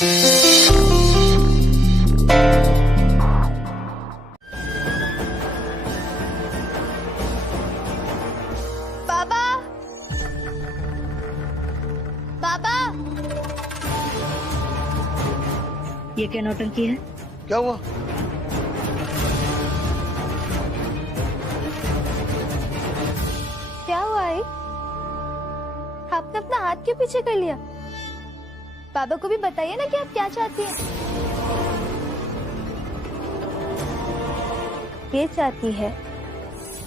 बाबा, बाबा, ये क्या नौटंकी है? क्या हुआ? क्या हुआ है? आपने अपना हाथ क्यों पीछे कर लिया? बाबा को भी बताइए ना कि आप क्या चाहती हैं। ये चाहती है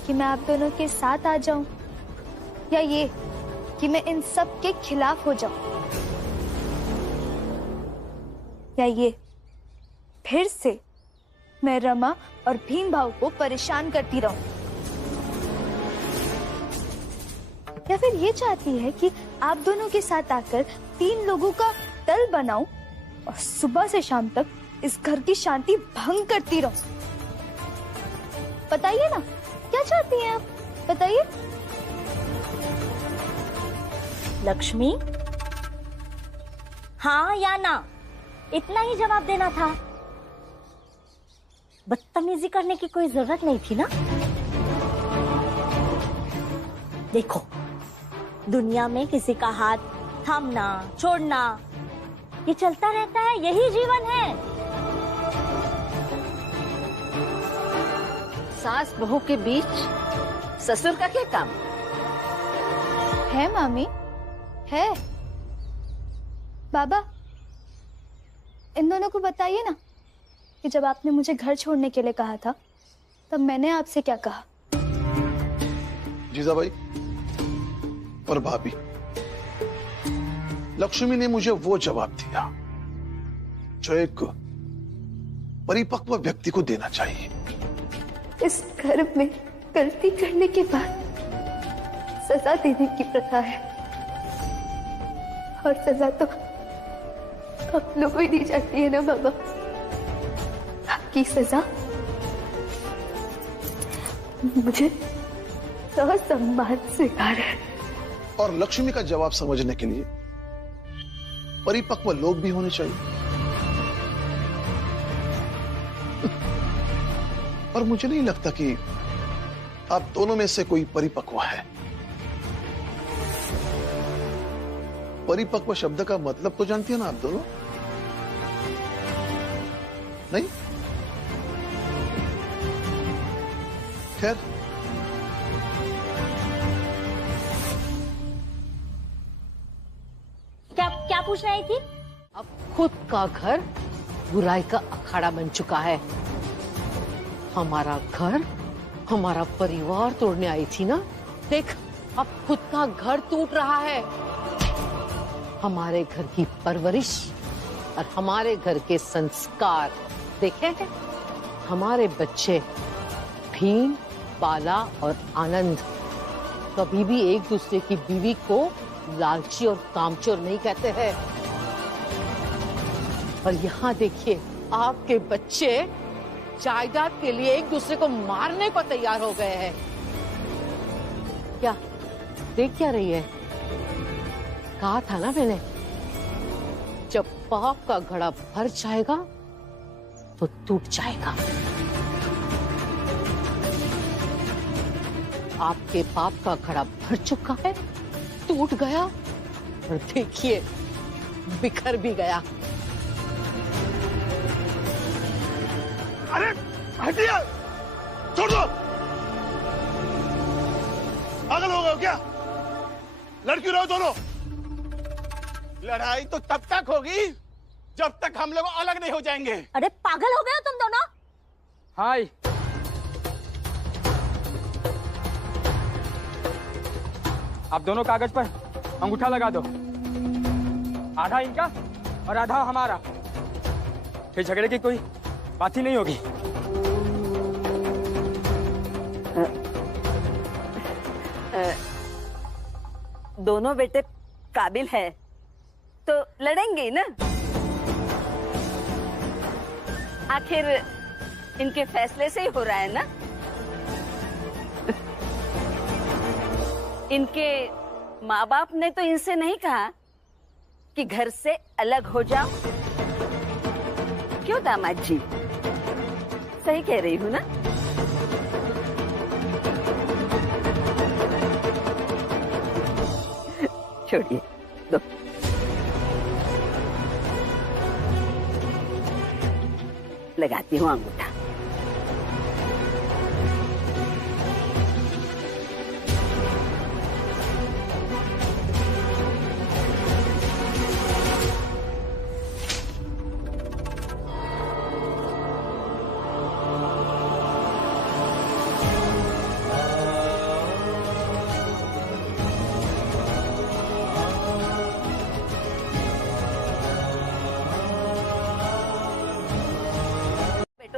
कि मैं आप दोनों के साथ आ जाऊं, या ये कि मैं इन सब के खिलाफ हो जाऊं, या ये फिर से मैं रमा और भीम भाव को परेशान करती रहूं, या फिर ये चाहती है कि आप दोनों के साथ आकर 3 लोगों का दल बनाऊं और सुबह से शाम तक इस घर की शांति भंग करती रहूं। बताइए ना, क्या चाहती हैं आप? बताइए। लक्ष्मी, हाँ या ना, इतना ही जवाब देना था। बदतमीजी करने की कोई जरूरत नहीं थी ना। देखो, दुनिया में किसी का हाथ थामना छोड़ना ये चलता रहता है, यही जीवन है। सास बहू के बीच ससुर का क्या काम है? मामी है। बाबा, इन दोनों को बताइए ना कि जब आपने मुझे घर छोड़ने के लिए कहा था तब मैंने आपसे क्या कहा। जीजाबाई और भाभी, लक्ष्मी ने मुझे वो जवाब दिया जो एक परिपक्व व्यक्ति को देना चाहिए। इस घर में गलती करने के बाद सजा देने की प्रथा है, और सजा तो आप लोगों को दी जाती है ना बाबा। आपकी सजा मुझे सम्मान स्वीकार है। और लक्ष्मी का जवाब समझने के लिए परिपक्व लोग भी होने चाहिए। और मुझे नहीं लगता कि आप दोनों में से कोई परिपक्व है। परिपक्व शब्द का मतलब तो जानती है ना आप दोनों? नहीं? खैर, क्या पूछ रही थी? अब खुद का घर बुराई का अखाड़ा बन चुका है। हमारा घर, हमारा परिवार तोड़ने आई थी ना, देख अब खुद का घर टूट रहा है। हमारे घर की परवरिश और हमारे घर के संस्कार देखे हैं। हमारे बच्चे भीम, बाला और आनंद कभी भी एक दूसरे की बीवी को लालची और कामचोर नहीं कहते हैं। और यहाँ देखिए, आपके बच्चे जायदाद के लिए एक दूसरे को मारने को तैयार हो गए हैं। क्या देख क्या रही है? कहा था ना मैंने, जब पाप का घड़ा भर जाएगा तो टूट जाएगा। आपके पाप का घड़ा भर चुका है, टूट गया, और देखिए बिखर भी गया। अरे हटिए, छोड़ दो। पागल हो गए क्या? लड़की रहो दोनों। लड़ाई तो तब तक होगी जब तक हम लोग अलग नहीं हो जाएंगे। अरे पागल हो गए हो तुम दोनों? हाय, आप दोनों कागज पर अंगूठा लगा दो। आधा इनका और आधा हमारा। फिर झगड़े की कोई बात ही नहीं होगी। दोनों बेटे काबिल है तो लड़ेंगे ना। आखिर इनके फैसले से ही हो रहा है ना। इनके माँ बाप ने तो इनसे नहीं कहा कि घर से अलग हो जाओ। क्यों दामाद जी, सही कह रही हूँ ना? छोड़िए, दो। लगाती हूँ अंगूठा।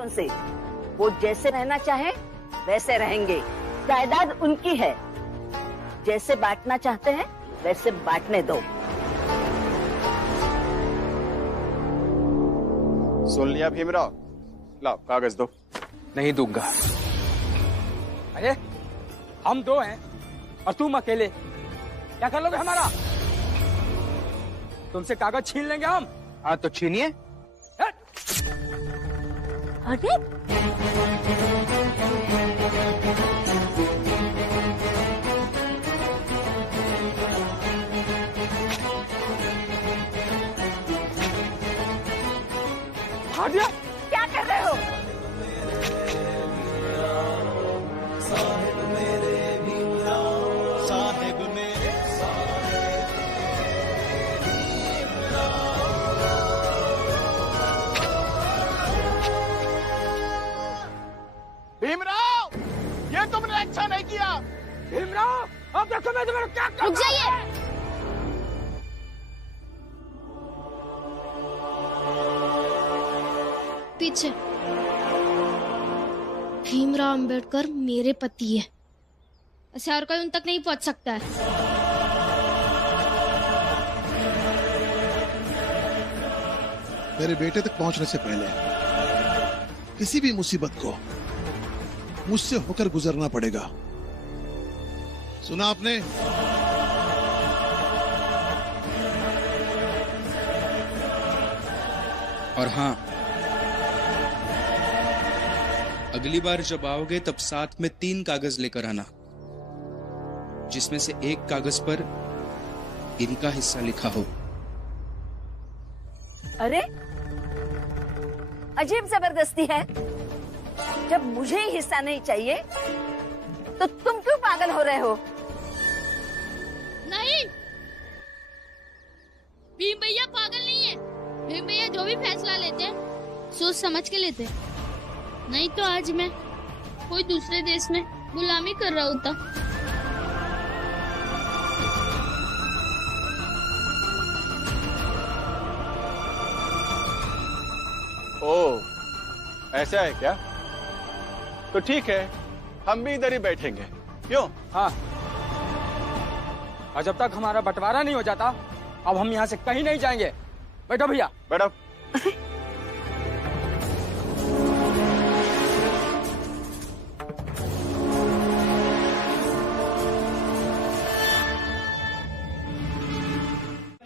से वो जैसे रहना चाहे वैसे रहेंगे। जायदाद उनकी है, जैसे बांटना चाहते हैं वैसे बांटने दो। सुन लिया भीमराव, लाओ कागज दो। नहीं दूंगा। अरे हम दो हैं और तुम अकेले, क्या कर लोगे हमारा? तुमसे कागज छीन लेंगे हम। हाँ तो छीनिए। अरे भाग दिया। क्या कर रहे हो? भीमराव, ये तुमने अच्छा नहीं किया। भीमराव, अब देखो मैं तुम्हें क्या कर। रुक जाइए। पीछे। भीमराव अंबेडकर मेरे पति है, ऐसे और कोई उन तक नहीं पहुंच सकता है। मेरे बेटे तक पहुंचने से पहले किसी भी मुसीबत को मुझसे होकर गुजरना पड़ेगा। सुना आपने? और हाँ, अगली बार जब आओगे तब साथ में 3 कागज लेकर आना, जिसमें से एक कागज पर इनका हिस्सा लिखा हो। अरे अजीब जबरदस्ती है। जब मुझे ही हिस्सा नहीं चाहिए तो तुम क्यों पागल हो रहे हो? नहीं, भीम भैया पागल नहीं है। भीम भैया जो भी फैसला लेते हैं सोच समझ के लेते हैं, नहीं तो आज मैं कोई दूसरे देश में गुलामी कर रहा होता। ओह, ऐसा है क्या? तो ठीक है, हम भी इधर ही बैठेंगे। क्यों? हाँ, और जब तक हमारा बंटवारा नहीं हो जाता अब हम यहाँ से कहीं नहीं जाएंगे। बैठो भैया। बैठो।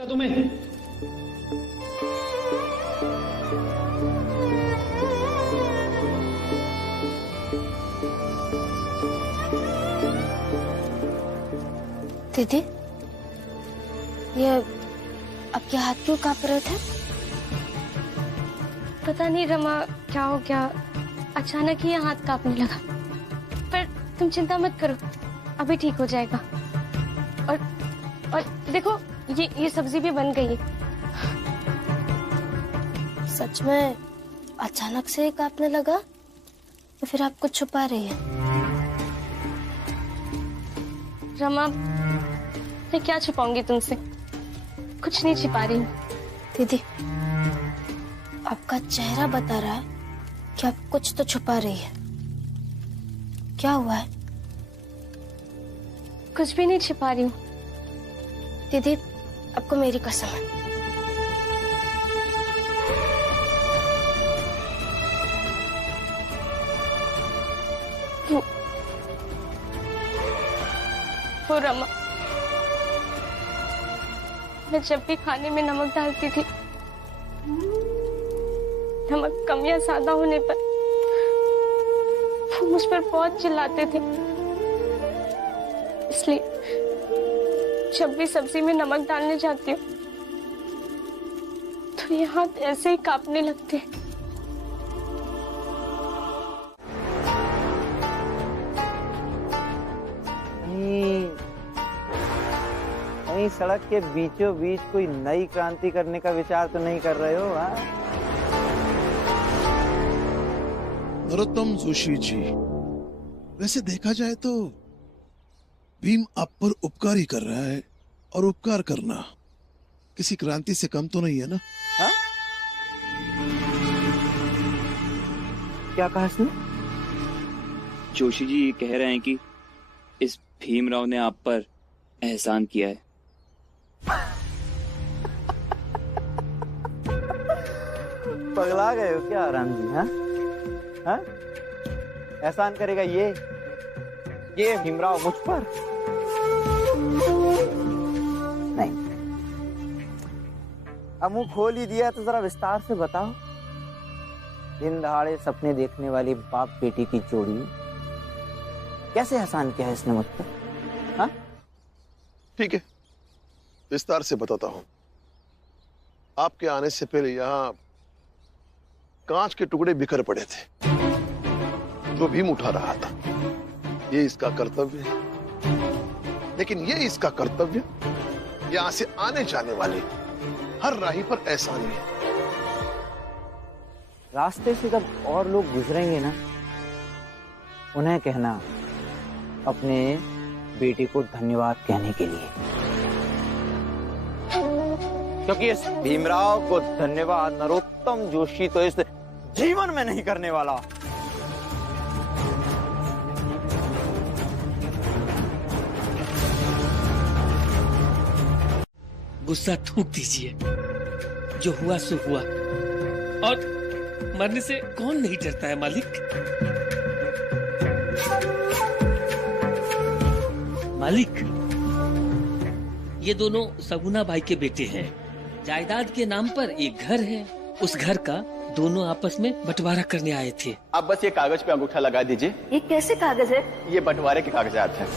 तुम्हें दीदी, ये आपके हाथ क्यों कांप रहे थे? पता नहीं रमा, क्या हो गया, अचानक ही ये हाथ कांपने लगा। पर तुम चिंता मत करो, अभी ठीक हो जाएगा। और देखो, ये सब्जी भी बन गई है। सच में अचानक से कांपने लगा तो फिर आप कुछ छुपा रही है? रमा, मैं क्या छुपाऊंगी तुमसे, कुछ नहीं छिपा रही हूँ। दीदी, आपका चेहरा बता रहा है कि आप कुछ तो छुपा रही है। क्या हुआ है? कुछ भी नहीं छिपा रही हूँ दीदी, आपको मेरी कसम है। वो रमा, मैं जब भी खाने में नमक डालती थी नमक कम या ज्यादा होने पर वो मुझ पर बहुत चिल्लाते थे। इसलिए जब भी सब्जी में नमक डालने जाती हूँ तो ये हाथ ऐसे ही कांपने लगते हैं। कहीं सड़क के बीचों बीच कोई नई क्रांति करने का विचार तो नहीं कर रहे हो? हाँ, नरोत्तम जोशी जी, वैसे देखा जाए तो भीम आप पर उपकार ही कर रहा है, और उपकार करना किसी क्रांति से कम तो नहीं है ना? हाँ? क्या कहा इसने? जोशी जी ये कह रहे हैं कि इस भीमराव ने आप पर एहसान किया है। पगला गए हो क्या राम जी? हाँ हाँ, एहसान करेगा ये भीमराव मुझ पर? नहीं, अब मुंह खोल ही दिया तो जरा विस्तार से बताओ। दिन दहाड़े सपने देखने वाली बाप बेटी की जोड़ी कैसे एहसान किया है इसने मुझ पर? हाँ, ठीक है, विस्तार से बताता हूं। आपके आने से पहले यहां कांच के टुकड़े बिखर पड़े थे जो भीम उठा रहा था। ये इसका कर्तव्य है, लेकिन ये इसका कर्तव्य यहां से आने जाने वाले हर राही पर एहसान है। रास्ते से जब और लोग गुजरेंगे ना, उन्हें कहना अपने बेटे को धन्यवाद कहने के लिए, क्योंकि इस भीमराव को धन्यवाद नरोत्तम जोशी तो इस जीवन में नहीं करने वाला। गुस्सा थूक दीजिए, जो हुआ सो हुआ, और मरने से कौन नहीं डरता है मालिक। मालिक, ये दोनों सगुना भाई के बेटे हैं। जायदाद के नाम पर एक घर है, उस घर का दोनों आपस में बंटवारा करने आए थे। आप बस ये कागज पे अंगूठा लगा दीजिए। ये कैसे कागज है? ये बंटवारे के कागजात हैं।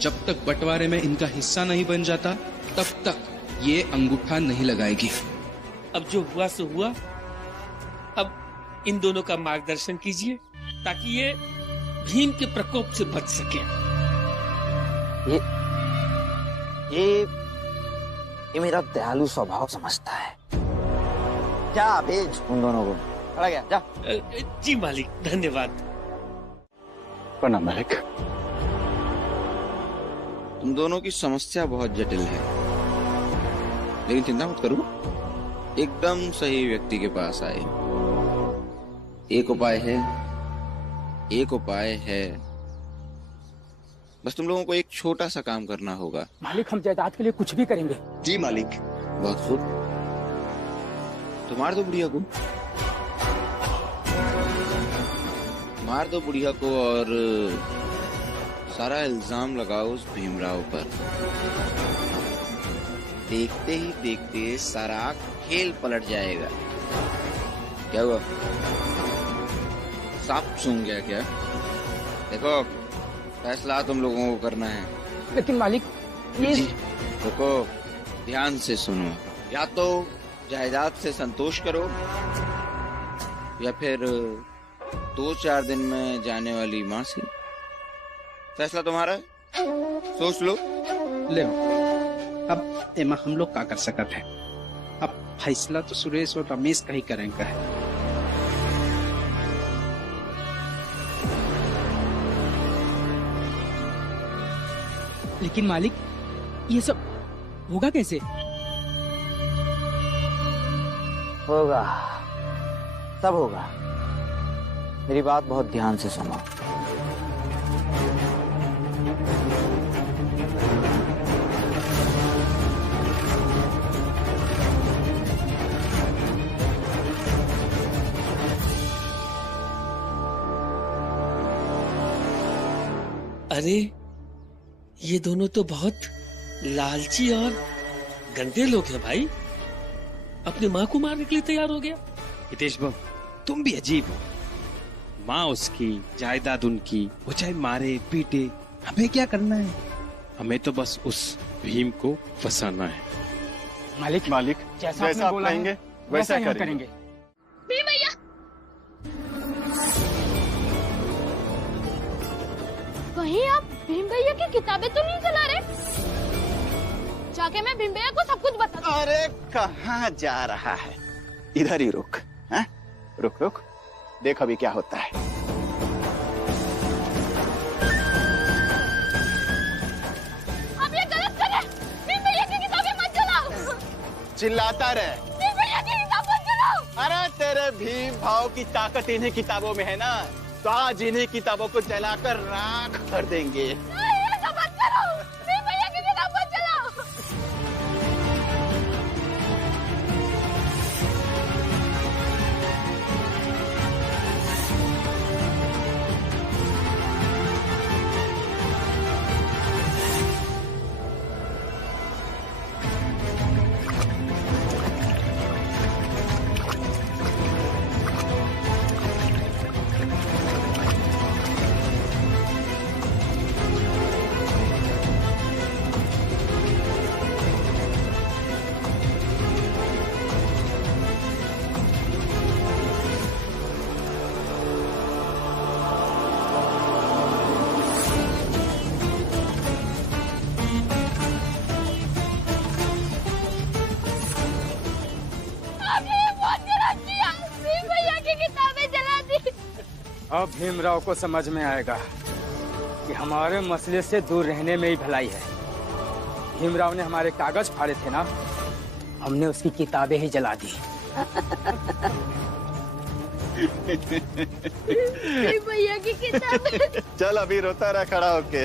जब तक बंटवारे में इनका हिस्सा नहीं बन जाता तब तक ये अंगूठा नहीं लगाएगी। अब जो हुआ सो हुआ, अब इन दोनों का मार्गदर्शन कीजिए ताकि ये भीम के प्रकोप से बच सके। ये मेरा दयालु स्वभाव समझता है। जा भेज उन दोनों को। खड़ा गया, जा। जी मालिक, धन्यवाद। प्रणाम मालिक। तुम दोनों की समस्या बहुत जटिल है, लेकिन चिंता मत करो, एकदम सही व्यक्ति के पास आए। एक उपाय है, बस तुम लोगों को एक छोटा सा काम करना होगा। मालिक, हम जायदाद के लिए कुछ भी करेंगे। जी मालिक। बहुत खूब, तो मार दो बुढ़िया को, मार दो बुढ़िया को और सारा इल्जाम लगाओ उस भीमराव पर। देखते ही देखते सारा खेल पलट जाएगा। क्या हुआ, सांप सूंघ गया क्या? देखो, फैसला तुम लोगों को करना है। लेकिन मालिक, ये देखो, ध्यान से सुनो। या तो जायदाद से संतोष करो, या फिर 2-4 दिन में जाने वाली माँ से। फैसला तुम्हारा है, सोच लो। ले अब एमा हम लोग का कर सकते हैं। अब फैसला तो सुरेश और रमेश का ही करेंगे। लेकिन मालिक, ये सब होगा कैसे? होगा, सब होगा। मेरी बात बहुत ध्यान से सुनो। अरे ये दोनों तो बहुत लालची और गंदे लोग हैं भाई। अपनी माँ को मारने के लिए तैयार हो गया। हितेश बम, तुम भी अजीब हो। माँ उसकी, जायदाद उनकी, वो चाहे मारे पीटे, हमें क्या करना है? हमें तो बस उस भीम को फंसाना है। मालिक मालिक जैसा आप बोला कहेंगे है, वैसा ही हम करेंगे। भीम भैया, कहीं आप भीम भैया की किताबें तो नहीं चला रहे? जाके मैं भीम भैया को सब कुछ बता। अरे कहाँ जा रहा है? इधर ही रुक। हाँ? रुक रुक, देख अभी क्या होता है। आप ये गलत कर रहे हैं। भीम भैया की किताबें मत जलाओ। चिल्लाता रहे। भीम भैया की किताब मत जलाओ। अरे तेरे भीम भाव की ताकत इन्हीं किताबों में है ना, तो आज इन्हीं किताबों को जलाकर राख कर देंगे। नहीं, ऐसा मत करो। भीम भैया की किताब मत जलाओ। अब भीमराव को समझ में आएगा कि हमारे मसले से दूर रहने में ही भलाई है। भीमराव ने हमारे कागज फाड़े थे ना, हमने उसकी किताबें ही जला दी। भैया की किताबें। चल अभी रोता रहा खड़ा होके।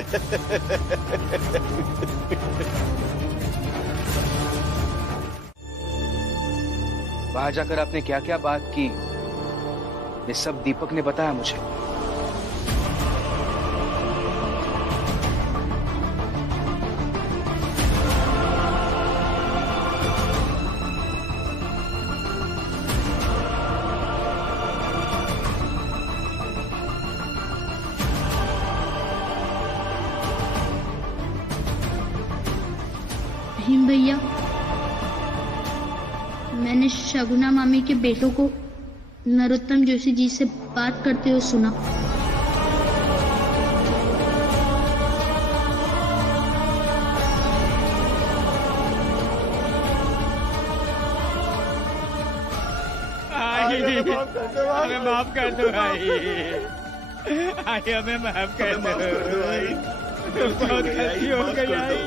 वहां जाकर आपने क्या क्या बात की, ये सब दीपक ने बताया मुझे। भीम भैया, मैंने शगुना मामी के बेटों को नरोत्तम जोशी जी से बात करते हुए सुना। हमें माफ कर दो भाई, हमें माफ कर दो भाई। बहुत गलती हो गई आई,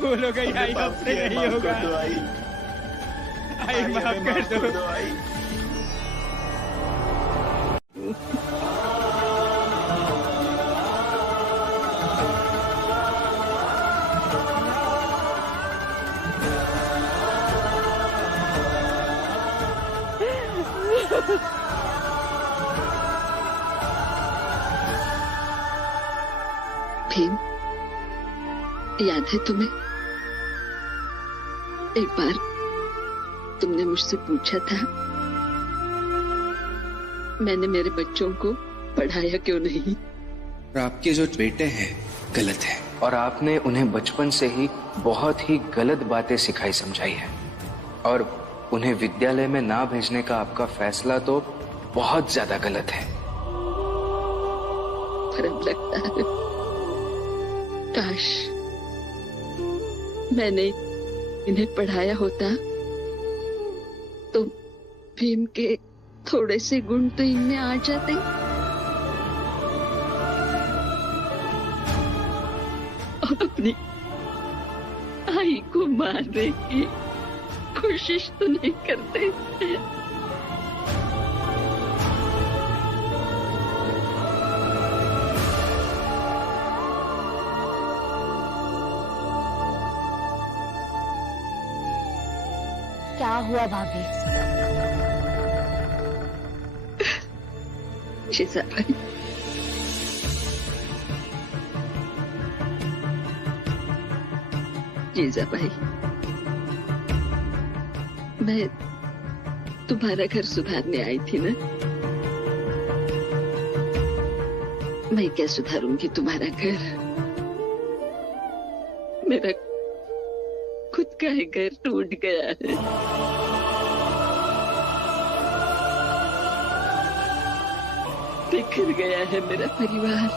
बोलो गई आई, हमसे नहीं होगा। आई माफ कर दो। भीम, याद है तुम्हें? एक बार तुमने मुझसे पूछा था मैंने मेरे बच्चों को पढ़ाया क्यों नहीं। और आपके जो बेटे हैं गलत है, और आपने उन्हें बचपन से ही बहुत ही गलत बातें सिखाई समझाई है, और उन्हें विद्यालय में ना भेजने का आपका फैसला तो बहुत ज्यादा गलत है। पर अब लगता है काश मैंने इन्हें पढ़ाया होता तो भीम के थोड़े से गुण तो इनमें आ जाते। और अपनी आई को मारने की कोशिश तो नहीं करते। क्या हुआ भाभी? जीजा भाई, मैं तुम्हारा घर सुधारने आई थी ना। मैं क्या सुधारूंगी तुम्हारा घर? मेरा खुद का ही घर टूट गया है। बिखर गया है मेरा परिवार,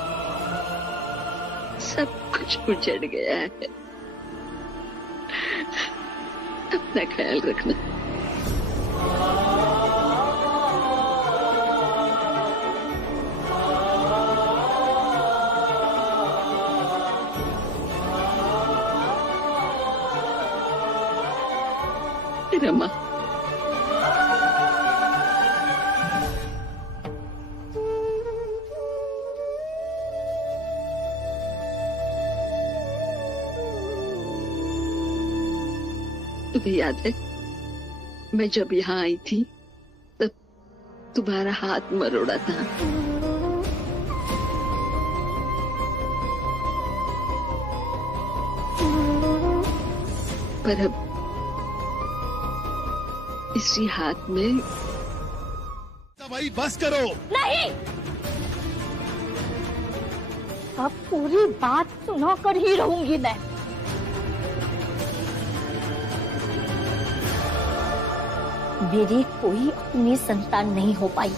सब कुछ उजड़ गया है। अपना ख्याल रखना। रमा, तुम्हें याद है मैं जब यहाँ आई थी तब तुम्हारा हाथ मरोड़ा था। पर अब इसी हाथ में। भाई बस करो। नहीं, अब पूरी बात सुना कर ही रहूंगी मैं। मेरी कोई अपनी संतान नहीं हो पाई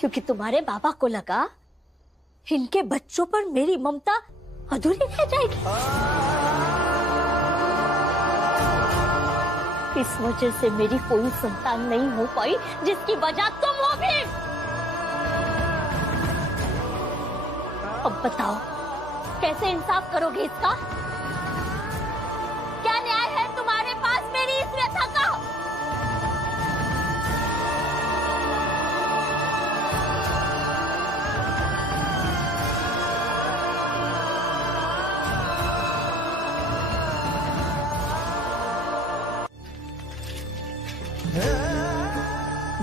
क्योंकि तुम्हारे बाबा को लगा इनके बच्चों पर मेरी ममता अधूरी रह जाएगी। इस वजह से मेरी कोई संतान नहीं हो पाई जिसकी वजह तुम हो भी। अब बताओ कैसे इंसाफ करोगे इसका? क्या न्याय है तुम्हारे पास मेरी इस व्यथा का?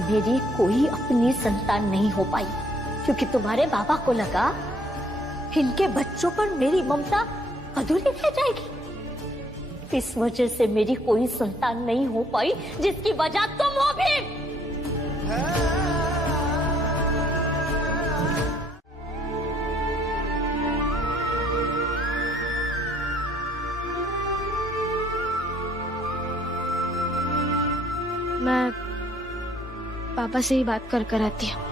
मेरी कोई अपनी संतान नहीं हो पाई क्योंकि तुम्हारे बाबा को लगा इनके बच्चों पर मेरी ममता अधूरी रह जाएगी। इस वजह से मेरी कोई संतान नहीं हो पाई जिसकी वजह तुम हो भी। मैं पापा से ही बात कर आती हूँ।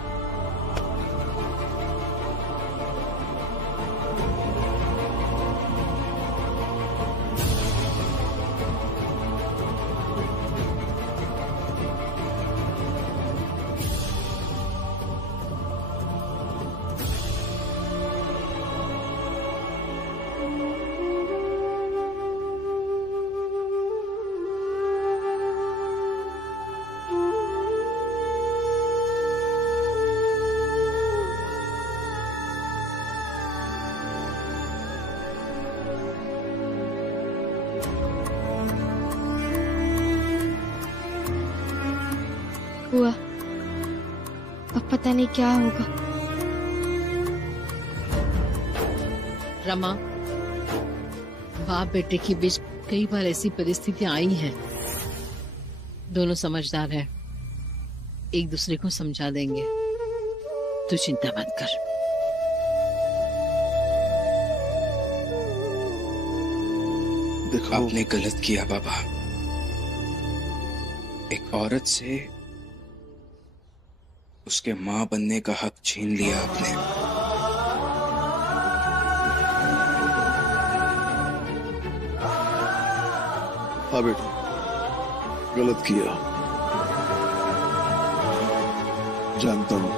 हुआ, अब पता नहीं क्या होगा। रमा, बाप बेटे के बीच कई बार ऐसी परिस्थितियां आई हैं। दोनों समझदार हैं, एक दूसरे को समझा देंगे। तू चिंता मत कर। आपने गलत किया बाबा। एक औरत से उसके मां बनने का हक छीन लिया आपने। हाँ बेटा, गलत किया, जानता हूं।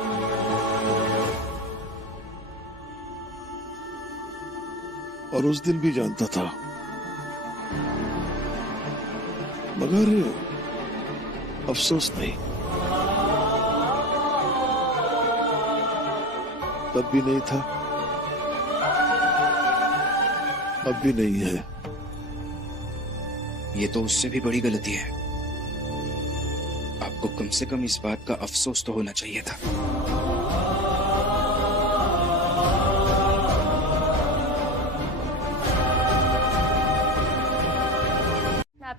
और उस दिन भी जानता था, मगर अफसोस नहीं। तब भी नहीं था, अब भी नहीं है। ये तो उससे भी बड़ी गलती है। आपको कम से कम इस बात का अफसोस तो होना चाहिए था।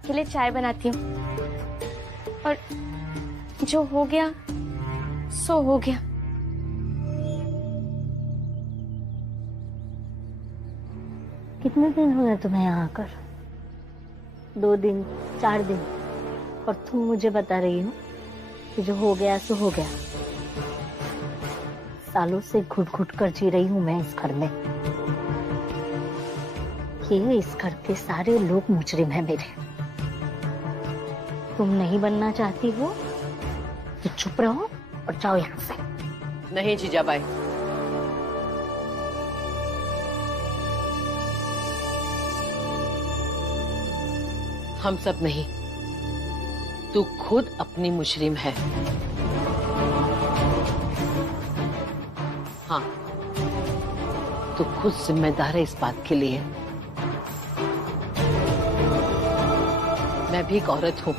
आपके लिए चाय बनाती हूँ। और जो हो गया सो हो गया। कितने दिन हुए तुम्हें यहाँ आकर? 2 दिन, 4 दिन, और तुम मुझे बता रही हो कि जो हो गया सो हो गया। सालों से घुट घुट कर जी रही हूँ मैं इस घर में। ये इस घर के सारे लोग मुजरिम हैं मेरे। तुम नहीं बनना चाहती हो तो चुप रहो और जाओ यहाँ से। नहीं जीजाबाई, हम सब नहीं, तू खुद अपनी मुजरिम है। हाँ, तू खुद जिम्मेदार है इस बात के लिए। मैं भी एक औरत हूं,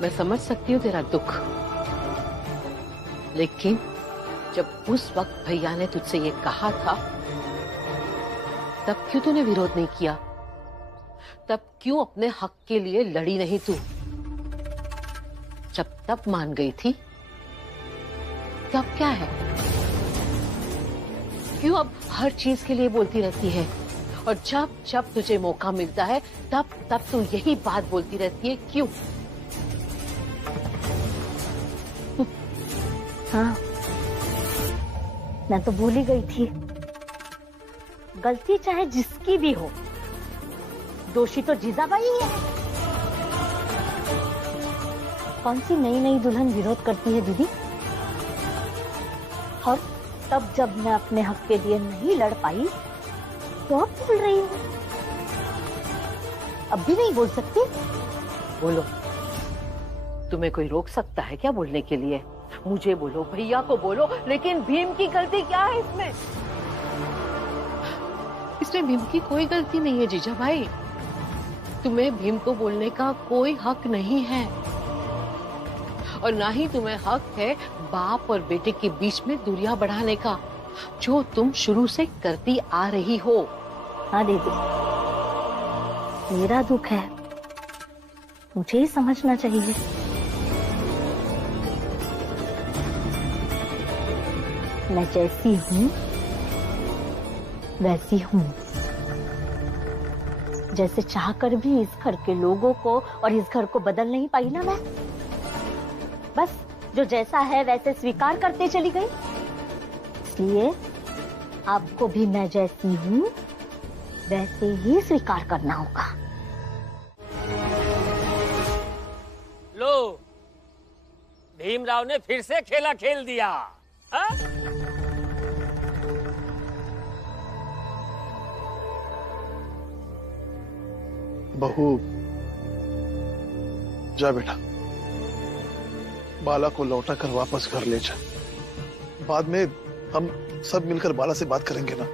मैं समझ सकती हूँ तेरा दुख, लेकिन जब उस वक्त भैया ने तुझसे ये कहा था, तब क्यों तूने विरोध नहीं किया? तब क्यों अपने हक के लिए लड़ी नहीं तू? जब तब मान गई थी, तब क्या है? क्यों अब हर चीज के लिए बोलती रहती है? और जब जब तुझे मौका मिलता है तब तब तू यही बात बोलती रहती है, क्यों? हाँ, मैं तो भूल ही गई थी। गलती चाहे जिसकी भी हो, दोषी तो जीजाबाई है। कौन सी नई नई दुल्हन विरोध करती है दीदी? और तब जब मैं अपने हक के लिए नहीं लड़ पाई तो अब बोल रही हूँ। अब भी नहीं बोल सकती? बोलो, तुम्हें कोई रोक सकता है क्या बोलने के लिए? मुझे बोलो, भैया को बोलो, लेकिन भीम की गलती क्या है इसमें? इसमें भीम की कोई गलती नहीं है जीजा भाई। तुम्हें भीम को बोलने का कोई हक नहीं है, और ना ही तुम्हें हक है बाप और बेटे के बीच में दूरियां बढ़ाने का, जो तुम शुरू से करती आ रही हो। हाँ दीदी, मेरा दुख है, मुझे ही समझना चाहिए। मैं जैसी हूँ वैसी हूँ, जैसे चाहकर भी इस घर के लोगों को और इस घर को बदल नहीं पाई ना मैं। बस जो जैसा है वैसे स्वीकार करते चली गई। इसलिए आपको भी मैं जैसी हूँ वैसे ही स्वीकार करना होगा। लो, भीमराव ने फिर से खेला खेल दिया। हा? बहू, जा बेटा, बाला को लौटा कर वापस घर ले जा। बाद में हम सब मिलकर बाला से बात करेंगे ना।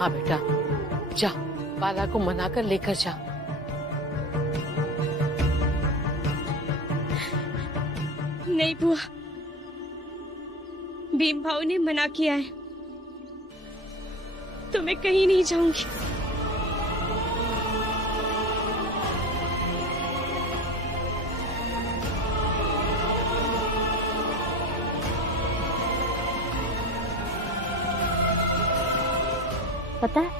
हाँ बेटा, जा, बाला को मना कर लेकर जा। नहीं बुआ, भीम भाऊ ने मना किया है तो मैं कहीं नहीं जाऊंगी। पता है,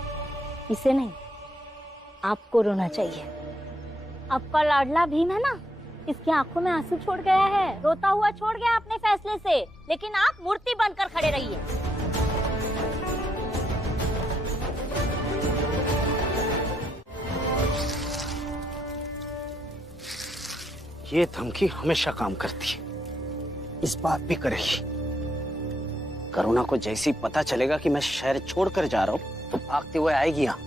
इसे नहीं, आपको रोना चाहिए। आपका लाडला भीम है ना, इसकी आंखों में आंसू छोड़ गया है, रोता हुआ छोड़ गया अपने फैसले से, लेकिन आप मूर्ति बनकर खड़े रहिए। ये धमकी हमेशा काम करती है, इस बात भी करेगी। करुणा को जैसे ही पता चलेगा कि मैं शहर छोड़कर जा रहा हूँ तो भागते हुए आएगी यहाँ।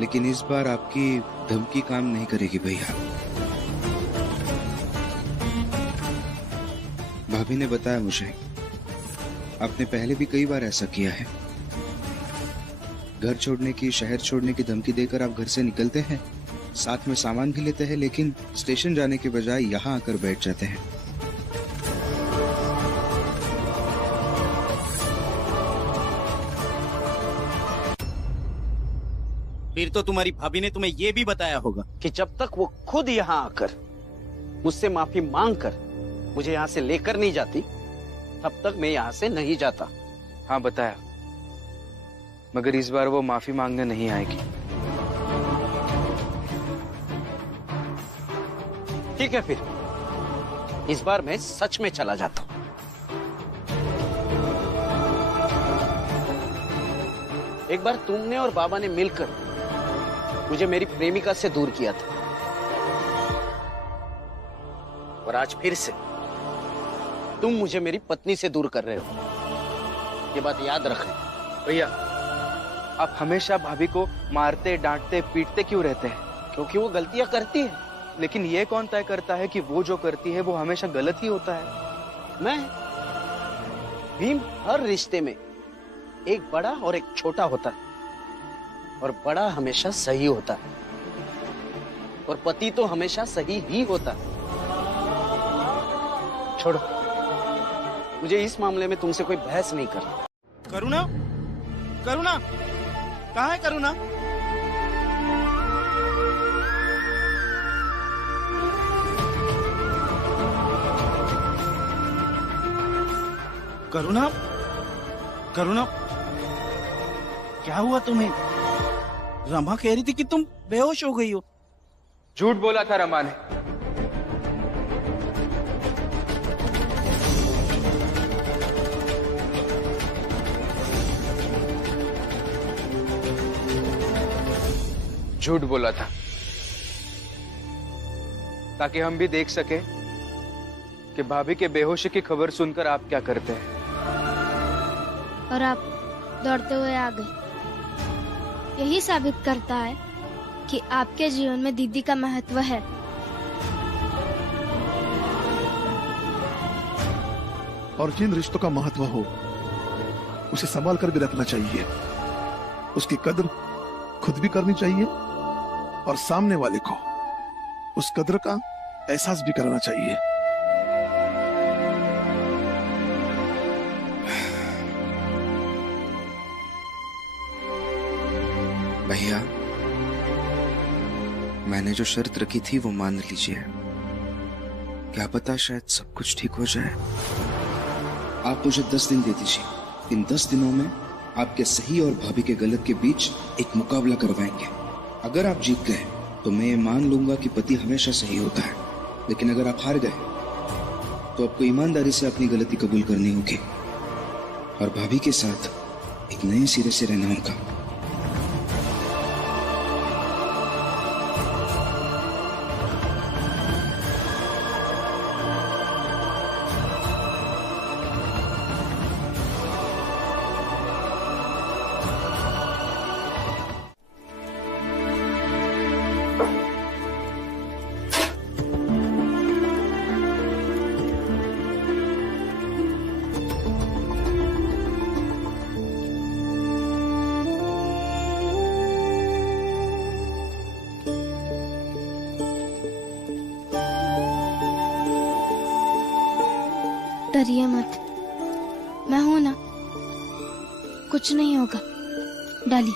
लेकिन इस बार आपकी धमकी काम नहीं करेगी भैया। भाभी ने बताया मुझे, आपने पहले भी कई बार ऐसा किया है। घर छोड़ने की, शहर छोड़ने की धमकी देकर आप घर से निकलते हैं, साथ में सामान भी लेते हैं, लेकिन स्टेशन जाने के बजाय यहाँ आकर बैठ जाते हैं। फिर तो तुम्हारी भाभी ने तुम्हें ये भी बताया होगा कि जब तक वो खुद यहाँ आकर मुझसे माफी मांग कर मुझे यहाँ से लेकर नहीं जाती, तब तक मैं यहाँ से नहीं जाता। हाँ बताया, मगर इस बार वो माफी मांगने नहीं आएगी। ठीक है, फिर इस बार मैं सच में चला जाता हूँ। एक बार तुमने और बाबा ने मिलकर मुझे मेरी प्रेमिका से दूर किया था, और आज फिर से तुम मुझे मेरी पत्नी से दूर कर रहे हो। ये बात याद रखें। भैया, आप हमेशा भाभी को मारते, डांटते, पीटते क्यों रहते हैं? क्योंकि वो गलतियां करती है। लेकिन ये कौन तय करता है कि वो जो करती है वो हमेशा गलत ही होता है? मैं भीम, हर रिश्ते में एक बड़ा और एक छोटा होता है, और बड़ा हमेशा सही होता है, और पति तो हमेशा सही ही होता है। छोड़ो, मुझे इस मामले में तुमसे कोई बहस नहीं करना। करुणा, करुणा, कहाँ है करुणा? करुणा, करुणा, क्या हुआ तुम्हें? रमा कह रही थी कि तुम बेहोश हो गई हो। झूठ बोला था रमा ने। झूठ बोला था ताकि हम भी देख सके कि भाभी के बेहोशी की खबर सुनकर आप क्या करते हैं। और आप दौड़ते हुए आ गए। यही साबित करता है कि आपके जीवन में दीदी का महत्व है। और जिन रिश्तों का महत्व हो उसे संभाल कर भी रखना चाहिए। उसकी कद्र खुद भी करनी चाहिए और सामने वाले को उस कद्र का एहसास भी कराना चाहिए। भैया, मैंने जो शर्त रखी थी वो मान लीजिए। क्या पता शायद सब कुछ ठीक हो जाए। आप मुझे 10 दिन दे दीजिए। इन 10 दिनों में आपके सही और भाभी के गलत के बीच एक मुकाबला करवाएंगे। अगर आप जीत गए तो मैं मान लूंगा कि पति हमेशा सही होता है, लेकिन अगर आप हार गए तो आपको ईमानदारी से अपनी गलती कबूल करनी होगी और भाभी के साथ एक नए सिरे से रहना होगा। डरिए मत, मैं हूं ना, कुछ नहीं होगा। डाली।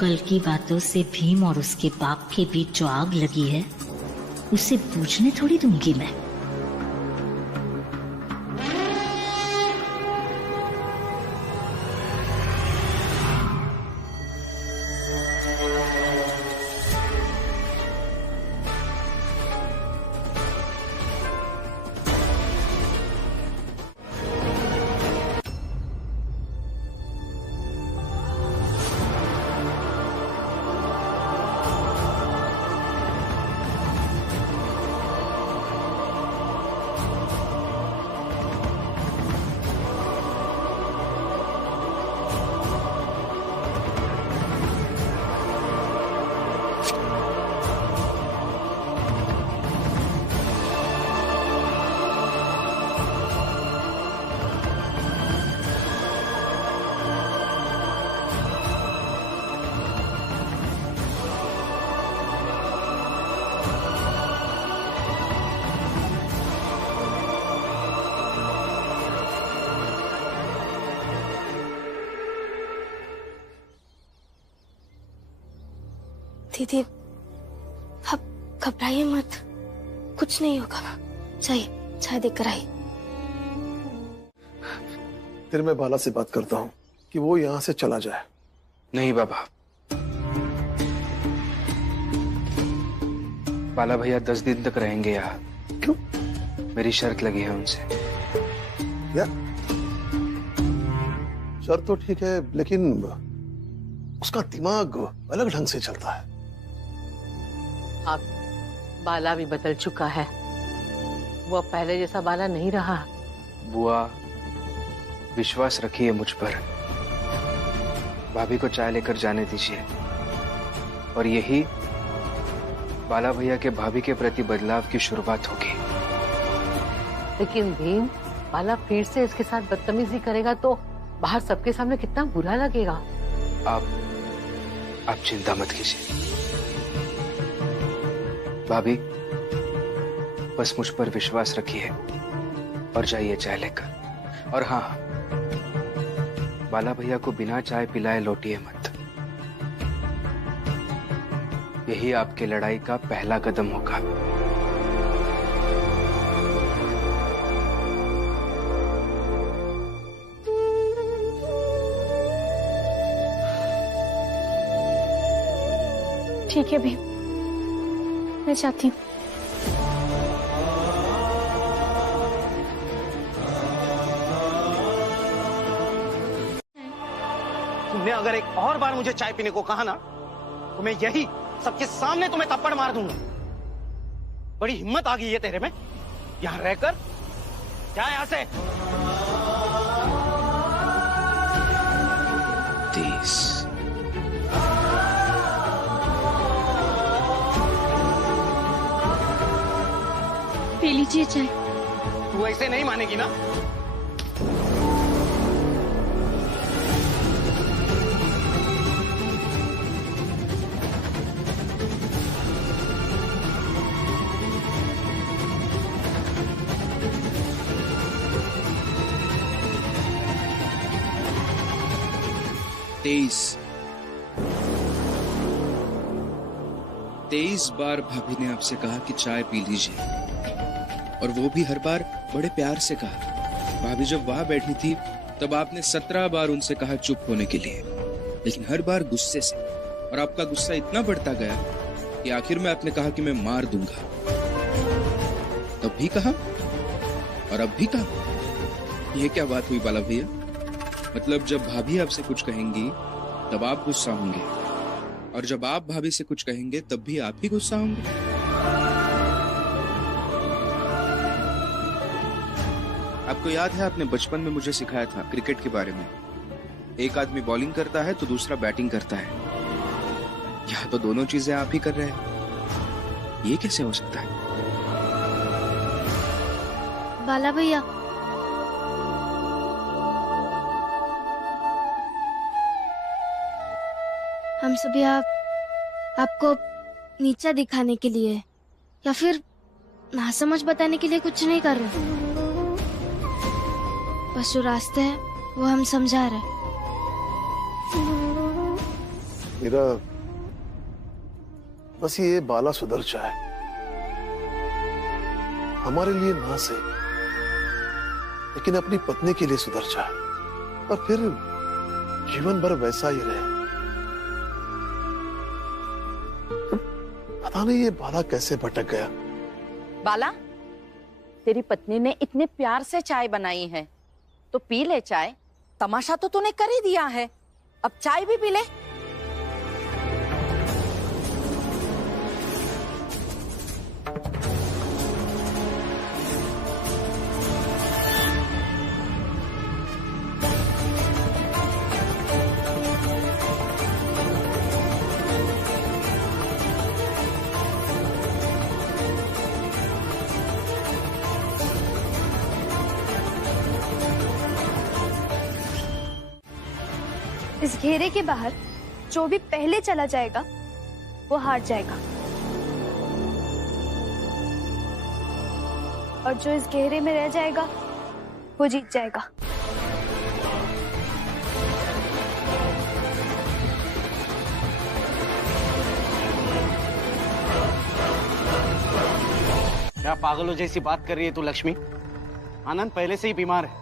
कल की बातों से भीम और उसके बाप के बीच जो आग लगी है उसे बुझने थोड़ी दूंगी मैं। दीदी अब घबराइए मत, कुछ नहीं होगा। चाहिए चाय देकर आई। फिर मैं बाला से बात करता हूँ कि वो यहाँ से चला जाए। नहीं बाबा, बाला भैया 10 दिन तक रहेंगे यहाँ। क्यों? मेरी शर्त लगी है उनसे। या शर्त तो ठीक है, लेकिन उसका दिमाग अलग ढंग से चलता है। अब बाला भी बदल चुका है, वो अब पहले जैसा बाला नहीं रहा। बुआ, विश्वास रखिए मुझ पर। भाभी को चाय लेकर जाने दीजिए, और यही बाला भैया के भाभी के प्रति बदलाव की शुरुआत होगी। लेकिन भीम, बाला फिर से इसके साथ बदतमीजी करेगा तो बाहर सबके सामने कितना बुरा लगेगा। आप चिंता मत कीजिए भाभी, बस मुझ पर विश्वास रखिए और जाइए चाय लेकर। और हाँ, बाला भैया को बिना चाय पिलाए लौटिए मत। यही आपके लड़ाई का पहला कदम होगा। ठीक है भीम, मैं जाती हूँ। तुमने अगर एक और बार मुझे चाय पीने को कहा ना, तो मैं यही सबके सामने तुम्हें थप्पड़ मार दूंगा। बड़ी हिम्मत आ गई है तेरे में, यहां रहकर। जा यहां से। 30 पी लीजिए चाय। तू ऐसे नहीं मानेगी ना। तेईस बार भाभी ने आपसे कहा कि चाय पी लीजिए, और वो भी हर बार बड़े प्यार से कहा। भाभी जब वहां बैठी थी तब आपने 17 बार उनसे कहा चुप होने के लिए, लेकिन हर बार गुस्से से। और आपका गुस्सा इतना बढ़ता गया कि आखिर में आपने कहा कि मैं मार दूंगा। तब भी कहा और अब भी कहा। यह क्या बात हुई बाला भैया? मतलब जब भाभी आपसे कुछ कहेंगी तब आप गुस्सा होंगे, और जब आप भाभी से कुछ कहेंगे तब भी आप ही गुस्सा होंगे। आपको याद है आपने बचपन में मुझे सिखाया था क्रिकेट के बारे में, एक आदमी बॉलिंग करता है तो दूसरा बैटिंग करता है। यहाँ तो दोनों चीजें आप ही कर रहे हैं, ये कैसे हो सकता है? बाला भैया, हम सभी आपको नीचा दिखाने के लिए या फिर नासमझ बताने के लिए कुछ नहीं कर रहे, बस जो रास्ते हैं वो हम समझा रहे। मेरा बस ये बाला सुधर जाए, हमारे लिए ना से, लेकिन अपनी पत्नी के लिए सुधर जाए, और फिर जीवन भर वैसा ही रहे। पता नहीं ये बाला कैसे भटक गया। बाला, तेरी पत्नी ने इतने प्यार से चाय बनाई है, तो पी ले चाय। तमाशा तो तूने कर ही दिया है, अब चाय भी पी ले। इस घेरे के बाहर जो भी पहले चला जाएगा वो हार जाएगा, और जो इस घेरे में रह जाएगा वो जीत जाएगा। क्या पागलों जैसी बात कर रही है तू लक्ष्मी? आनंद पहले से ही बीमार है,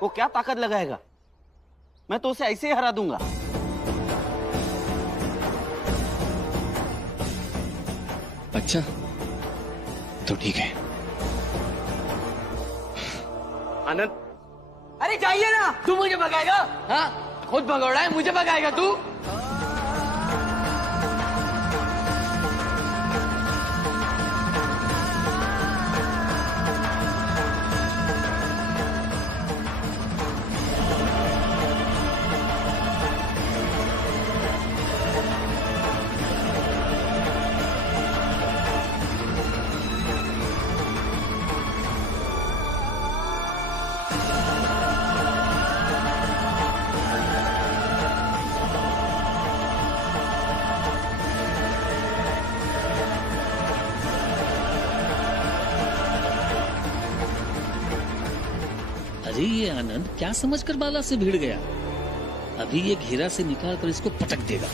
वो क्या ताकत लगाएगा? मैं तो उसे ऐसे ही हरा दूंगा। अच्छा तो ठीक है। आनंद, अरे जाइए ना, तू मुझे भगाएगा? हाँ, खुद भगोड़ा है, मुझे भगाएगा तू? अरे ये आनंद क्या समझकर बाला से भिड़ गया? अभी ये घेरा से निकाल कर इसको पटक देगा।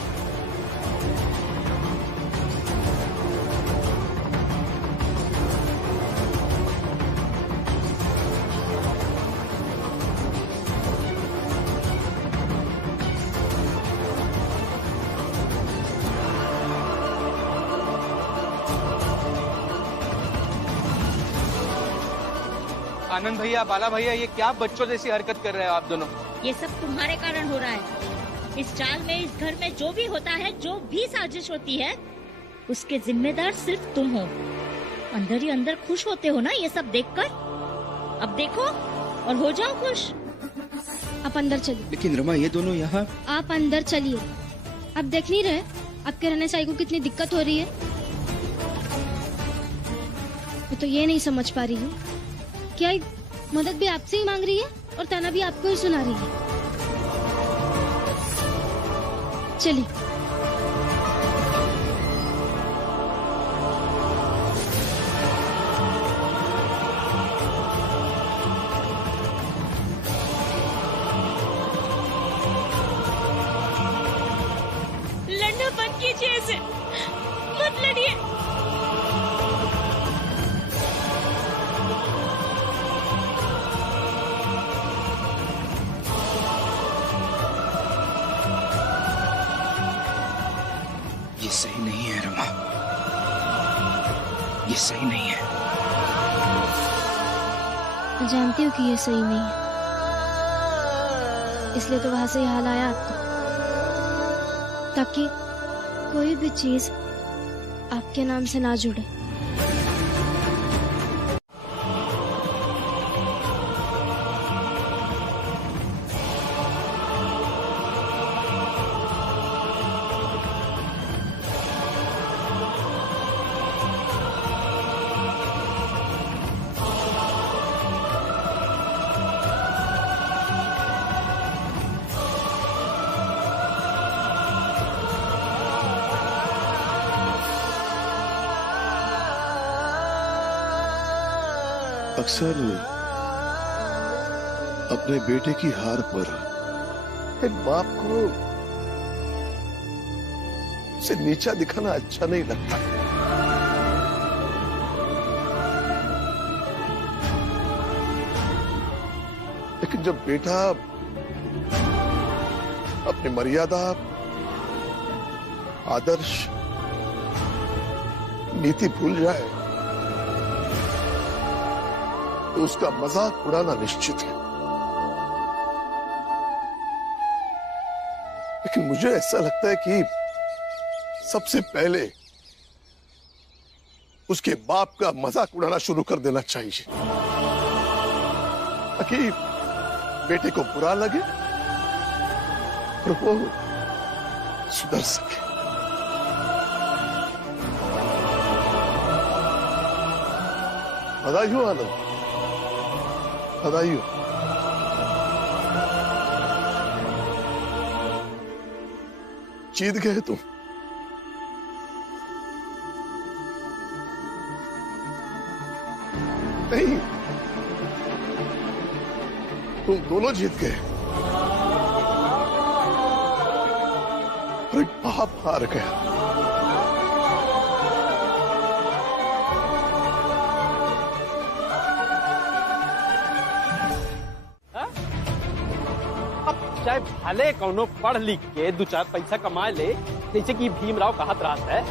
आनंद भैया, बाला भैया, ये क्या बच्चों जैसी हरकत कर रहे हो आप दोनों? ये सब तुम्हारे कारण हो रहा है। इस चाल में, इस घर में जो भी होता है, जो भी साजिश होती है, उसके जिम्मेदार सिर्फ तुम हो। अंदर ही अंदर खुश होते हो ना ये सब देखकर? अब देखो और हो जाओ खुश। आप अंदर चलिए। लेकिन रमा, ये दोनों यहाँ। आप अंदर चलिए। आप देख नहीं रहे आपके रहने साई को कितनी दिक्कत हो रही है? मैं तो ये नहीं समझ पा रही हूँ, क्या मदद भी आपसे ही मांग रही है और ताना भी आपको ही सुना रही है? चलिए। लड़ना बंद कीजिए, ऐसे मत लड़िए। ये सही नहीं है रमा, ये सही नहीं है। मैं जानती हूँ कि ये सही नहीं है, इसलिए तो वहां से हाल आया आपको, ताकि कोई भी चीज आपके नाम से ना जुड़े। अक्सर अपने बेटे की हार पर एक बाप को उसे नीचा दिखाना अच्छा नहीं लगता। लेकिन जब बेटा अपनी मर्यादा, आदर्श, नीति भूल जाए तो उसका मजाक उड़ाना निश्चित है। लेकिन मुझे ऐसा लगता है कि सबसे पहले उसके बाप का मजाक उड़ाना शुरू कर देना चाहिए, ताकि बेटे को बुरा लगे और वो सुधर सके। बधाई हो आनंद, बधाई हो। जीत गए तुम। नहीं, तुम दोनों जीत गए। और एक बाप हार गया। चाहे भले कौनो पढ़ लिख के 2-4 पैसा कमा ले, जैसे कि भीमराव कहत रहा है,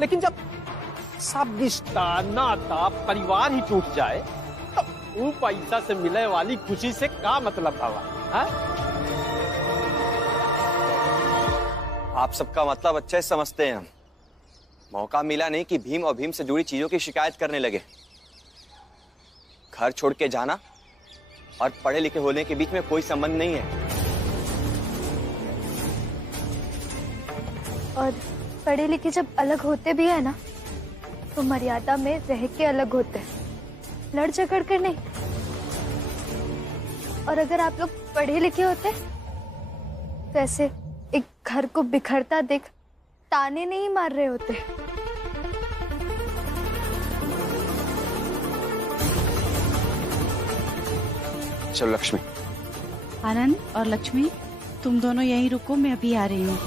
लेकिन जब सब रिश्ता नाता परिवार ही टूट जाए तो वो पैसा से मिले वाली खुशी से क्या मतलब भावा? हाँ? आप सबका मतलब अच्छे से समझते हैं हम। मौका मिला नहीं कि भीम और भीम से जुड़ी चीजों की शिकायत करने लगे। घर छोड़ के जाना और पढ़े लिखे होने के बीच में कोई संबंध नहीं है। और पढ़े लिखे जब अलग होते भी है ना, तो मर्यादा में रह के अलग होते हैं, लड़ झगड़ कर नहीं। और अगर आप लोग पढ़े लिखे होते तो ऐसे एक घर को बिखरता देख ताने नहीं मार रहे होते। चलो लक्ष्मी। आनंद और लक्ष्मी, तुम दोनों यहीं रुको, मैं अभी आ रही हूँ।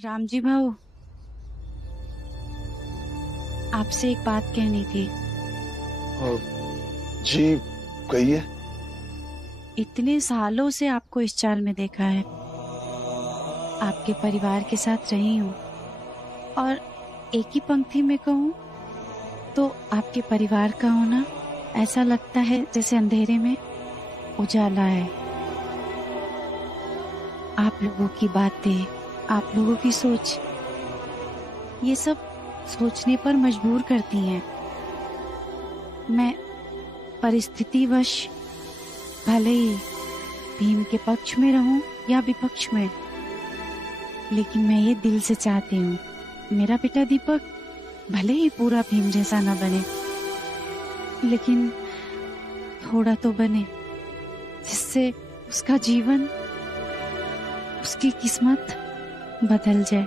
रामजी भाऊ, आपसे एक बात कहनी थी। जी कहिए। इतने सालों से आपको इस चाल में देखा है, आपके परिवार के साथ रही हूँ, और एक ही पंक्ति में कहूँ तो आपके परिवार का होना ऐसा लगता है जैसे अंधेरे में उजाला है। आप लोगों की बातें, आप लोगों की सोच, ये सब सोचने पर मजबूर करती हैं। मैं परिस्थितिवश भले ही भीम के पक्ष में रहूं या विपक्ष में, लेकिन मैं ये दिल से चाहती हूँ मेरा बेटा दीपक भले ही पूरा भीम जैसा न बने, लेकिन थोड़ा तो बने, जिससे उसका जीवन, उसकी किस्मत बदल जाए।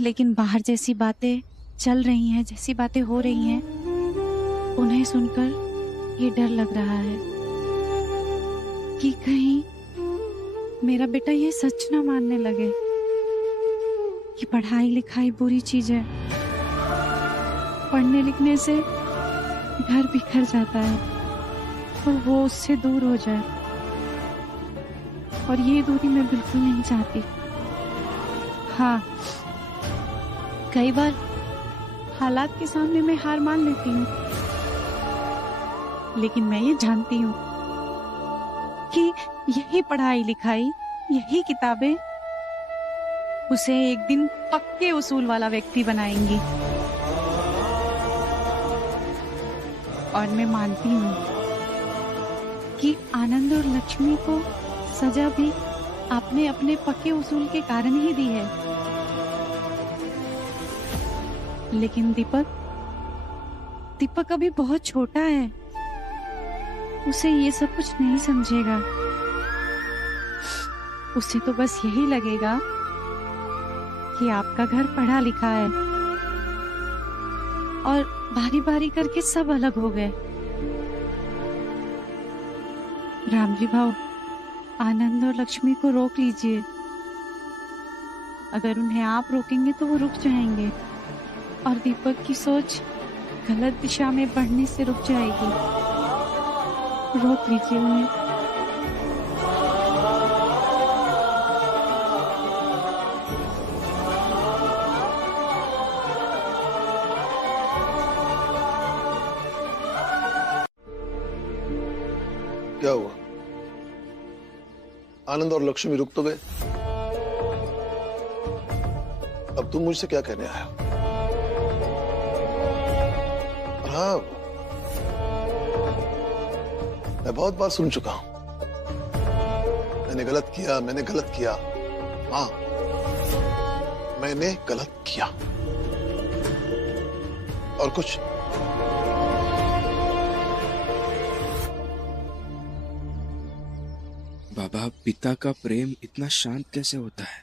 लेकिन बाहर जैसी बातें चल रही हैं, जैसी बातें हो रही हैं, उन्हें सुनकर ये डर लग रहा है कि कहीं मेरा बेटा ये सच ना मानने लगे कि पढ़ाई लिखाई बुरी चीज है, पढ़ने लिखने से घर बिखर जाता है और वो उससे दूर हो जाए। और ये दूरी मैं बिल्कुल नहीं चाहती। हाँ, कई बार हालात के सामने मैं हार मान लेती हूँ, लेकिन मैं ये जानती हूँ कि यही पढ़ाई लिखाई, यही किताबें उसे एक दिन पक्के उसूल वाला व्यक्ति बनाएंगी। और मैं मानती हूँ कि आनंद और लक्ष्मी को सजा भी आपने अपने पक्के उसूल के कारण ही दी है। लेकिन दीपक अभी बहुत छोटा है, उसे ये सब कुछ नहीं समझेगा। उसे तो बस यही लगेगा कि आपका घर पढ़ा लिखा है और बारी बारी करके सब अलग हो गए। रामजी भाऊ, आनंद और लक्ष्मी को रोक लीजिए। अगर उन्हें आप रोकेंगे तो वो रुक जाएंगे और दीपक की सोच गलत दिशा में बढ़ने से रुक जाएगी। रोक लीजिए उन्हें। क्या हुआ? आनंद और लक्ष्मी रुक तो गए, अब तुम मुझसे क्या कहने आया? हाँ, मैं बहुत बार सुन चुका हूं, मैंने गलत किया, मैंने गलत किया। हाँ, मैंने गलत किया और कुछ। बाबा, पिता का प्रेम इतना शांत कैसे होता है?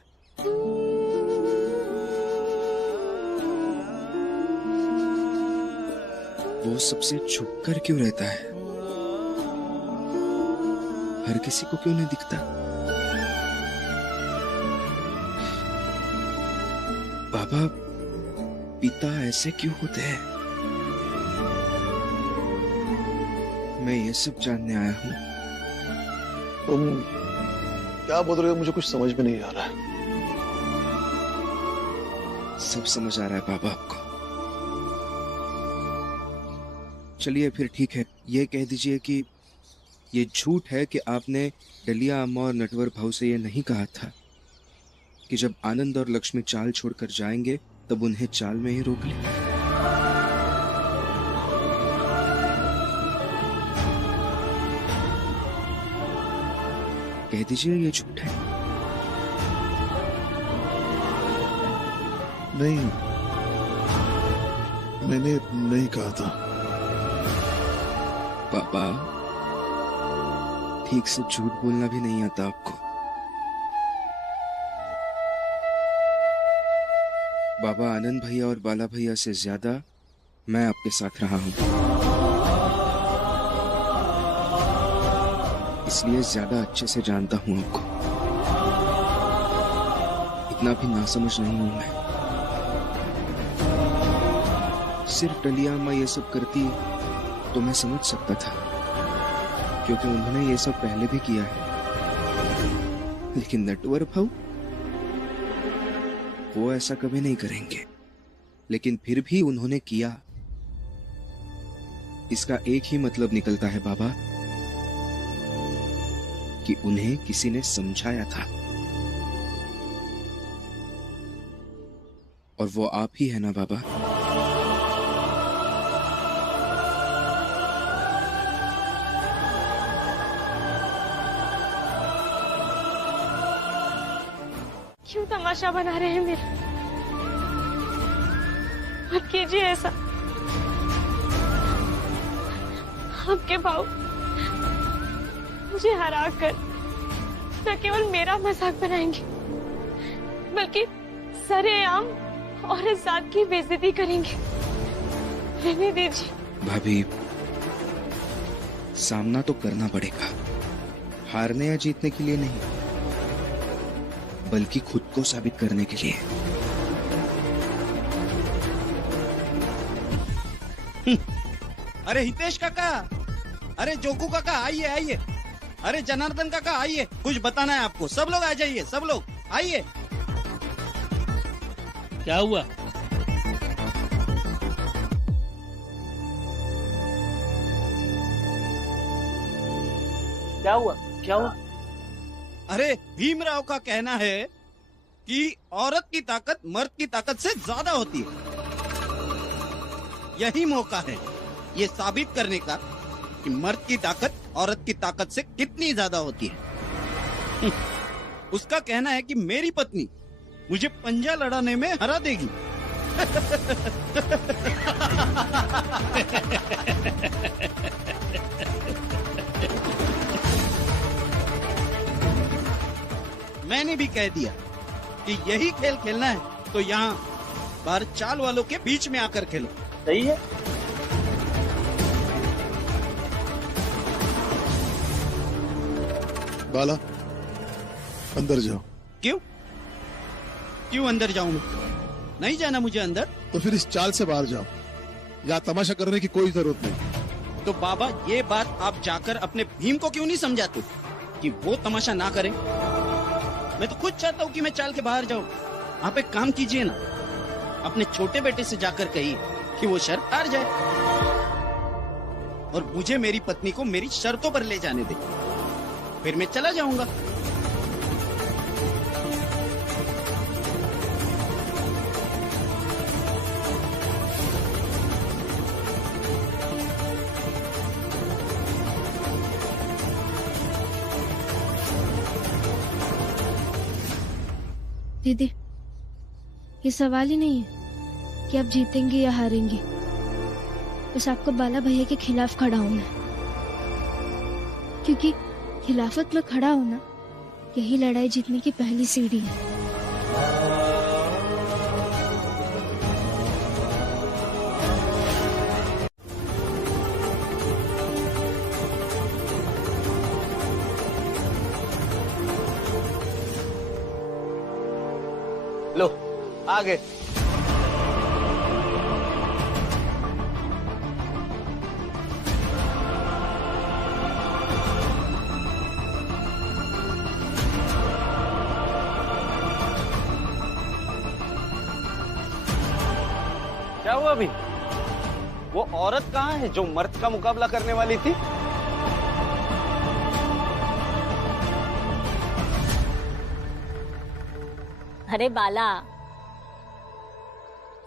वो सबसे छुप कर क्यों रहता है? हर किसी को क्यों नहीं दिखता? बाबा, पिता ऐसे क्यों होते हैं? मैं ये सब जानने आया हूँ। तुम क्या बोल रहे हो? मुझे कुछ समझ में नहीं आ रहा है। सब समझ आ रहा है बाबा आपको। चलिए फिर ठीक है, ये कह दीजिए कि ये झूठ है कि आपने डलिया अम्मा और नटवर भाऊ से ये नहीं कहा था कि जब आनंद और लक्ष्मी चाल छोड़कर जाएंगे तब उन्हें चाल में ही रोक ले। कह दीजिए ये झूठ है। नहीं, मैंने नहीं कहा था। पापा, ठीक से झूठ बोलना भी नहीं आता आपको। बाबा, आनंद भैया और बाला भैया से ज्यादा मैं आपके साथ रहा हूं, इसलिए ज्यादा अच्छे से जानता हूं आपको। इतना भी नासमझ नहीं हूं मैं। सिर्फ डलिया अम्मा ये सब करती तो मैं समझ सकता था, क्योंकि उन्होंने ये सब पहले भी किया है। लेकिन नटवर भाऊ, वो ऐसा कभी नहीं करेंगे। लेकिन फिर भी उन्होंने किया। इसका एक ही मतलब निकलता है बाबा, कि उन्हें किसी ने समझाया था, और वो आप ही है ना बाबा? क्यों तमाशा बना रहे हैं मेरा? मत कीजिए ऐसा। आपके भाऊ मुझे हरा कर न केवल मेरा मजाक बनाएंगे, बल्कि सरेआम और इस जात की बेइज्जती करेंगे। रहने दीजिए। भाभी, सामना तो करना पड़ेगा, हारने या जीतने के लिए नहीं, बल्कि खुद को साबित करने के लिए। अरे हितेश काका, अरे जोकू काका, आइए आइए। अरे जनार्दन काका, आइए, कुछ बताना है आपको। सब लोग आ जाइए, सब लोग आइए। क्या हुआ? क्या हुआ? क्या हुआ? अरे भीमराव का कहना है कि औरत की ताकत मर्द की ताकत से ज्यादा होती है। यही मौका है ये साबित करने का कि मर्द की ताकत औरत की ताकत से कितनी ज्यादा होती है। उसका कहना है कि मेरी पत्नी मुझे पंजा लड़ाने में हरा देगी। मैंने भी कह दिया कि यही खेल खेलना है तो यहाँ बाहर चाल वालों के बीच में आकर खेलो। सही है? बाला, अंदर जाओ। क्यों? क्यों अंदर जाऊं मैं? नहीं जाना मुझे अंदर। तो फिर इस चाल से बाहर जाओ। यहाँ तमाशा करने की कोई जरूरत नहीं। तो बाबा, ये बात आप जाकर अपने भीम को क्यों नहीं समझाते कि वो तमाशा ना करे? मैं तो खुद चाहता हूँ कि मैं चाल के बाहर जाऊँ। आप एक काम कीजिए ना, अपने छोटे बेटे से जाकर कहिए कि वो शर्त हार जाए और मुझे मेरी पत्नी को मेरी शर्तों पर ले जाने दे, फिर मैं चला जाऊंगा। दीदी, ये सवाल ही नहीं है कि आप जीतेंगे या हारेंगे, बस आपको बाला भैया के खिलाफ खड़ा होना है, क्योंकि खिलाफत में खड़ा होना यही लड़ाई जीतने की पहली सीढ़ी है। आगे। क्या हुआ अभी? वो औरत कहाँ है जो मर्द का मुकाबला करने वाली थी? अरे बाला,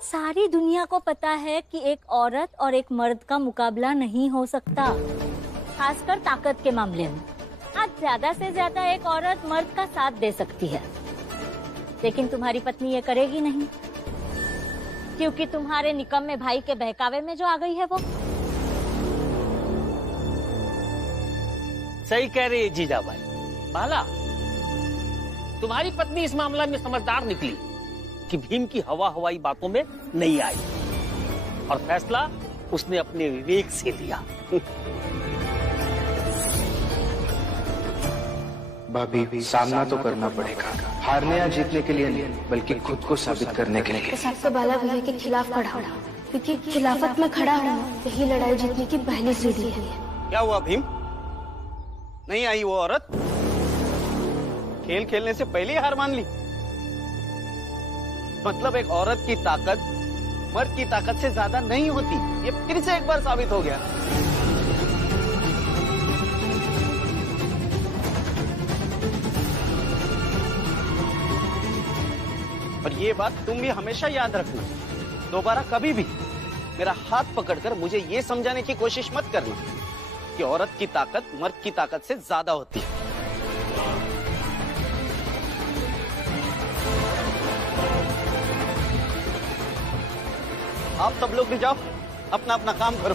सारी दुनिया को पता है कि एक औरत और एक मर्द का मुकाबला नहीं हो सकता, खासकर ताकत के मामले में। आज ज्यादा से ज्यादा एक औरत मर्द का साथ दे सकती है, लेकिन तुम्हारी पत्नी ये करेगी नहीं, क्योंकि तुम्हारे निकम्मे भाई के बहकावे में जो आ गई है वो। सही कह रही है जीजाबाई। बाला, तुम्हारी पत्नी इस मामला में समझदार निकली कि भीम की हवा हवाई बातों में नहीं आई और फैसला उसने अपने विवेक से लिया। भाभी, सामना तो करना पड़ेगा, हारने या जीतने के लिए नहीं, बल्कि खुद को साबित करने के लिए। सबसे बाला भैया के खिलाफ खड़ा हो, क्योंकि खिलाफत में खड़ा होना यही लड़ाई जीतने की पहली सीढ़ी है। क्या हुआ भीम? नहीं आई वो औरत? खेल खेलने से पहले ही हार मान ली? मतलब एक औरत की ताकत मर्द की ताकत से ज्यादा नहीं होती, ये फिर से एक बार साबित हो गया। और ये बात तुम भी हमेशा याद रखना, दोबारा कभी भी मेरा हाथ पकड़कर मुझे ये समझाने की कोशिश मत करना कि औरत की ताकत मर्द की ताकत से ज्यादा होती है। आप सब लोग भी जाओ, अपना अपना काम करो।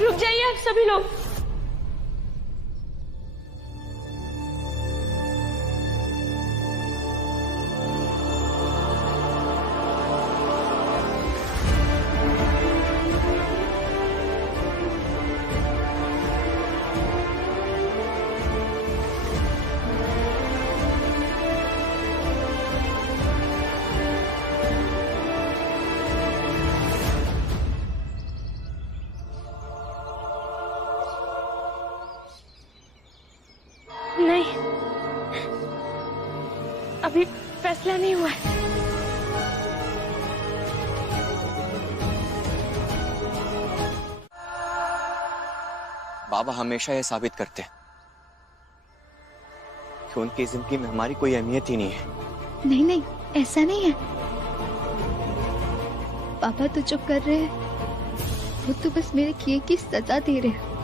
रुक जाइए आप सभी लोग। नहीं, अभी फैसला नहीं हुआ है। बाबा हमेशा ये साबित करते हैं कि उनकी जिंदगी में हमारी कोई अहमियत ही नहीं है। नहीं नहीं, ऐसा नहीं है पापा, तो चुप कर रहे हैं। वो तो बस मेरे किए की सजा दे रहे हैं।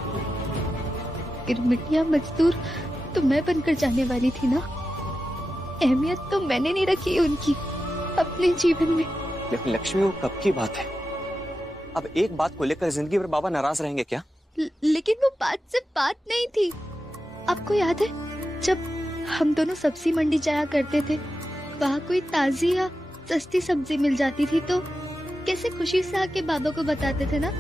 गिरमिटिया मजदूर तो मैं बनकर जाने वाली थी ना, अहमियत तो मैंने नहीं रखी उनकी अपने जीवन में। लेकिन लक्ष्मी, वो कब की बात है? अब एक बात को लेकर जिंदगी भर बाबा नाराज रहेंगे क्या? लेकिन वो बात सिर्फ बात नहीं थी। आपको याद है जब हम दोनों सब्जी मंडी जाया करते थे, वहाँ कोई ताजी या सस्ती सब्जी मिल जाती थी तो कैसे खुशी से आके बाबा को बताते थे ना।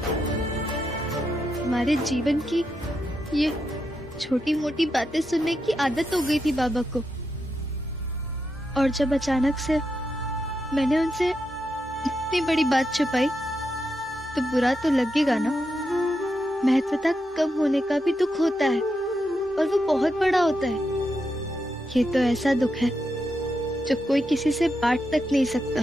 हमारे जीवन की ये छोटी मोटी बातें सुनने की आदत हो गई थी बाबा को, और जब अचानक से मैंने उनसे इतनी बड़ी बात छुपाई तो बुरा तो लगेगा ना। महत्वता कम होने का भी दुख होता है, और वो बहुत बड़ा होता है। ये तो ऐसा दुख है जो कोई किसी से बांट तक नहीं सकता।